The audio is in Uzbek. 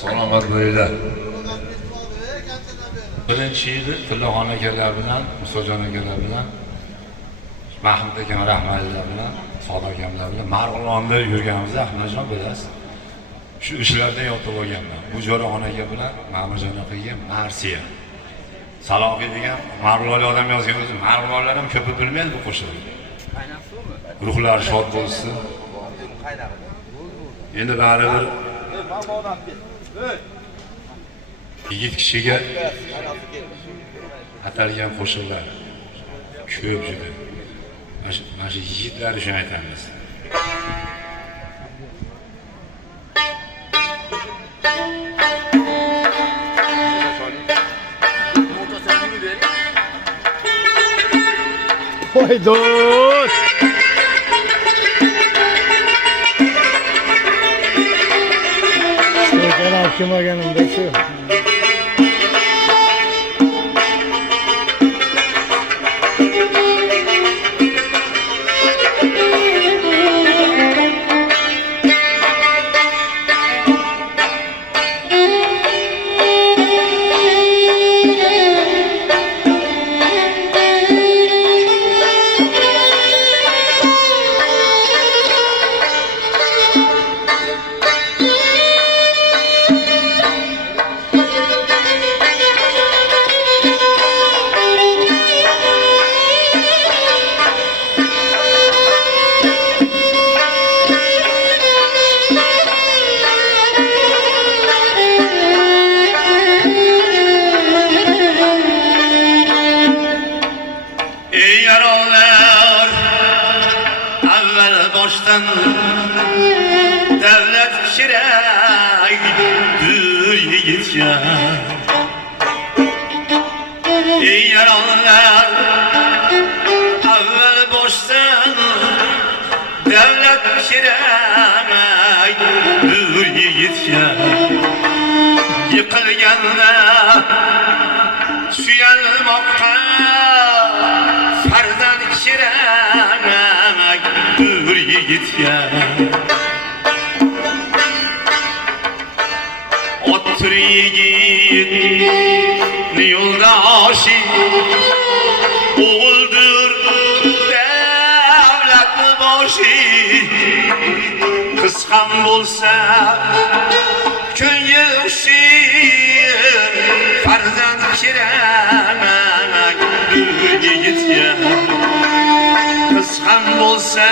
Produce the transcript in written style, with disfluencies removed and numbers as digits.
Salomat bo'linglar. Birinchi yili Tillaxon akalar bilan, Musojon akalar bilan, Mahmud akam rahmatlilar bilan, Sodiq akamlar bilan Marg'ilonda yurganimizda Ahmadjon bilasiz. Shu ishlarda yotib olganman. Bu Jo'raxon aka bilan Ma'murjon akaga Marsiya. Salohiy degan Marg'ilonlik odam yozgan o'zi. Marg'ilonlar ham ko'p bilmaydi bu qo'shiqni. Ruhlari shod bo'lsin. Endi baribir yigit kishiga atalgan qo'shiqlar ko'p juda. Mana shu yigitlar uchun aytamiz. Voy do'st! Shu kim olganimda shu. Devlet şiraydır yigitya. Ey yaralılar evvel boştan devlet şiraydır yigitya. Yıkılganda suyanmakta farzand şiraydır yigitya. Otur yigit yoldaşı oğuldur devlet başı. Kıskan bolsa köngül uşu farzand şiraydır yigitya. Kıskan bolsa